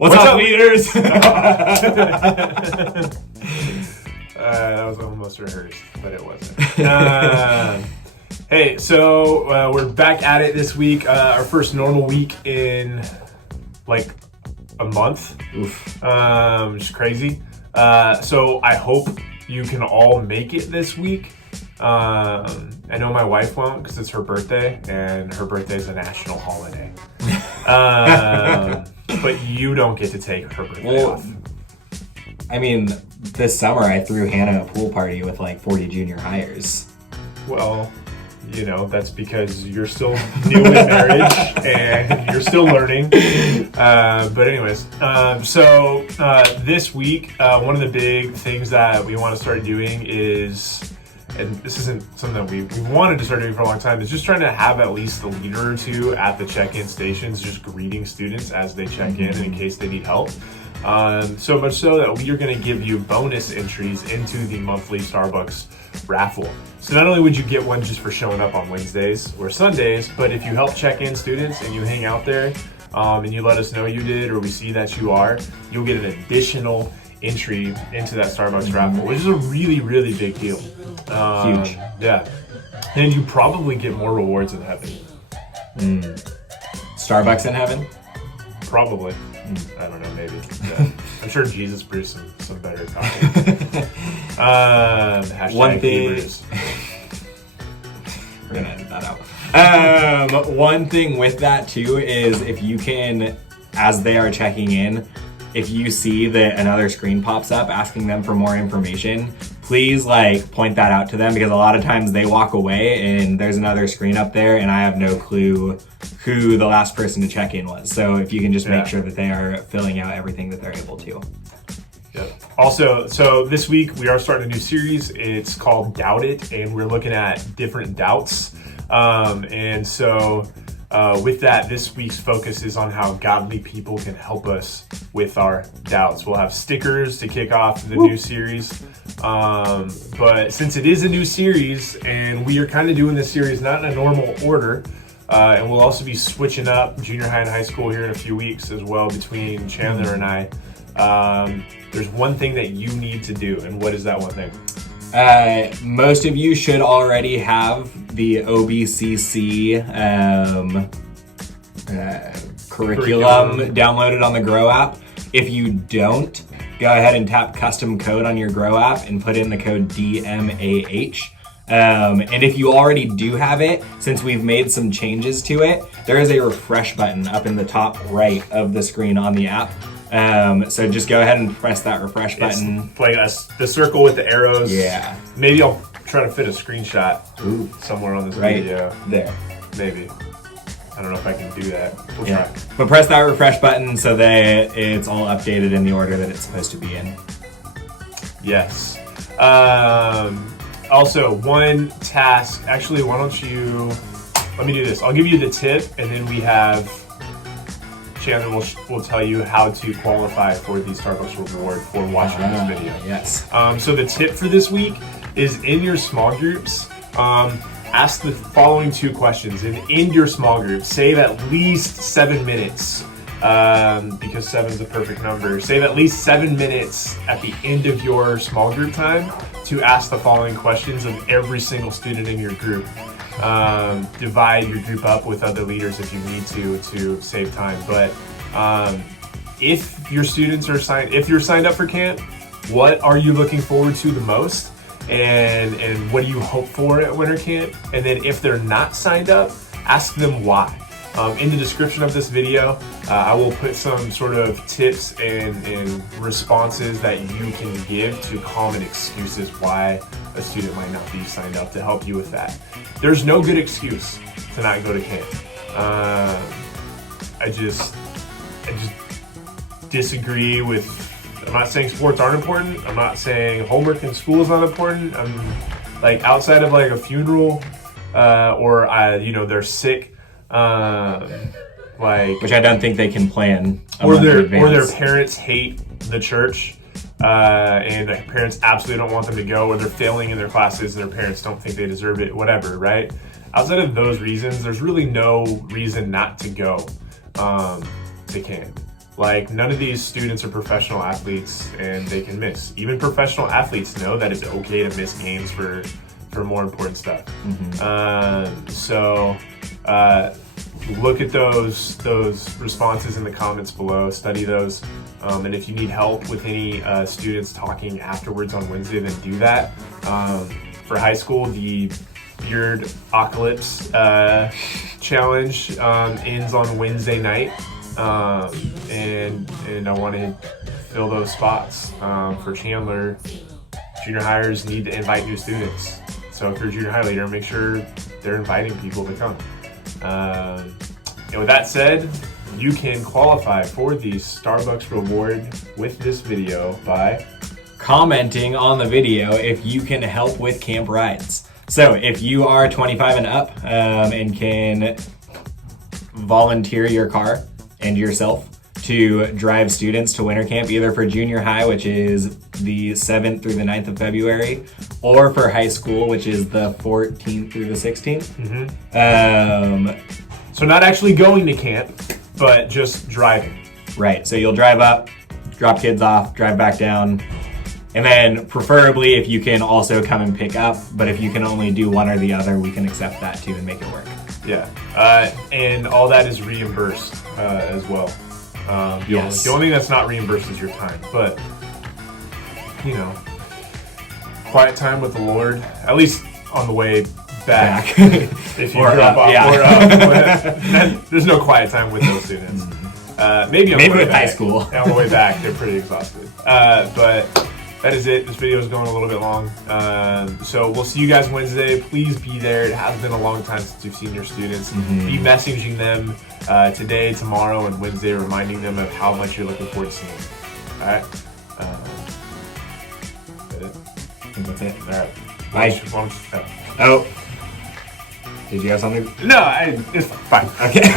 What's up, leaders? That was almost rehearsed, but it wasn't. Hey, so we're back at it this week. Our first normal week in like a month. Oof. It's crazy. So I hope you can all make it this week. I know my wife won't because it's her birthday, and her birthday is a national holiday. But you don't get to take her birthday off. I mean, this summer I threw Hannah a pool party with like 40 junior hires. Well, you know, that's because you're still new in marriage and you're still learning. But anyways, so this week, one of the big things that we want to start doing is, and this isn't something that we've wanted to start doing for a long time, is just trying to have at least a leader or two at the check-in stations, just greeting students as they check in and in case they need help. So much so that we are going to give you bonus entries into the monthly Starbucks raffle. So not only would you get one just for showing up on Wednesdays or Sundays, but if you help check in students and you hang out there and you let us know you did, or we see that you are, you'll get an additional entry into that Starbucks raffle, which is a really, really big deal. Huge. Yeah. And you probably get more rewards in heaven. Starbucks in heaven? Probably. I don't know, maybe. Yeah. I'm sure Jesus brewed some better coffee. One thing. Hebrews. We're gonna edit that out. One thing with that too is if you can, as they are checking in, if you see that another screen pops up asking them for more information, please point that out to them, because a lot of times they walk away and there's another screen up there and I have no clue who the last person to check in was. So if you can just make sure that they are filling out everything that they're able to. Yep. Also, so this week we are starting a new series. It's called Doubt It, and we're looking at different doubts. And so with that, this week's focus is on how godly people can help us with our doubts. We'll have stickers to kick off the new series. But since it is a new series and we are kind of doing this series not in a normal order, and we'll also be switching up junior high and high school here in a few weeks as well between Chandler and I, there's one thing that you need to do. And what is that one thing? Most of you should already have the OBCC curriculum downloaded on the Grow app. If you don't, go ahead and tap custom code on your Grow app and put in the code DMAH. And if you already do have it, since we've made some changes to it, there is a refresh button up in the top right of the screen on the app. So just go ahead and press that refresh button. It's like the circle with the arrows. Yeah. Maybe I'll try to fit a screenshot somewhere on this video. There. Maybe. I don't know if I can do that. We'll try. But press that refresh button so that it's all updated in the order that it's supposed to be in. Yes. Also, one task. Actually, why don't you... Let me do this. I'll give you the tip, and then we have... Chandler will tell you how to qualify for the Starbucks reward for watching this video. Yes. So the tip for this week is in your small groups, ask the following two questions. And in your small group, save at least 7 minutes, because 7 is the perfect number. Save at least 7 minutes at the end of your small group time to ask the following questions of every single student in your group. Divide your group up with other leaders if you need to save time. But if your students are if you're signed up for camp, what are you looking forward to the most? And what do you hope for at winter camp? And then if they're not signed up, ask them why. In the description of this video, I will put some sort of tips and responses that you can give to common excuses why a student might not be signed up to help you with that. There's no good excuse to not go to camp. I just disagree with, I'm not saying sports aren't important. I'm not saying homework in school is not important. I'm like outside of like a funeral or they're sick. Which I don't think they can plan. Or their parents hate the church, and the parents absolutely don't want them to go, or they're failing in their classes and their parents don't think they deserve it, whatever, right? Outside of those reasons, there's really no reason not to go to camp. Like, none of these students are professional athletes, and they can miss. Even professional athletes know that it's okay to miss games for more important stuff. So look at those responses in the comments below, study those, and if you need help with any students talking afterwards on Wednesday, then do that. For high school, the Beard Apocalypse challenge ends on Wednesday night, and I want to fill those spots. For Chandler, junior hires need to invite new students. So if you're a junior high leader, make sure they're inviting people to come. And with that said, you can qualify for the Starbucks reward with this video by commenting on the video if you can help with camp rides. So if you are 25 and up and can volunteer your car and yourself to drive students to winter camp, either for junior high, which is the 7th through the 9th of February, or for high school, which is the 14th through the 16th. So not actually going to camp, but just driving. Right, so you'll drive up, drop kids off, drive back down, and then preferably if you can also come and pick up, but if you can only do one or the other, we can accept that too and make it work. Yeah, and all that is reimbursed as well. Yes. The only thing that's not reimbursed is your time, but you know, quiet time with the Lord, at least on the way back. If you drop off or up, there's no quiet time with those students. Maybe on the way with back. high school. On the way back, they're pretty exhausted. But that is it. This video is going a little bit long. So we'll see you guys Wednesday. Please be there. It has been a long time since you've seen your students. Be messaging them today, tomorrow, and Wednesday, reminding them of how much you're looking forward to seeing them. All right? That's it. All right. Oh. Did you have something? No, it's fine. Okay.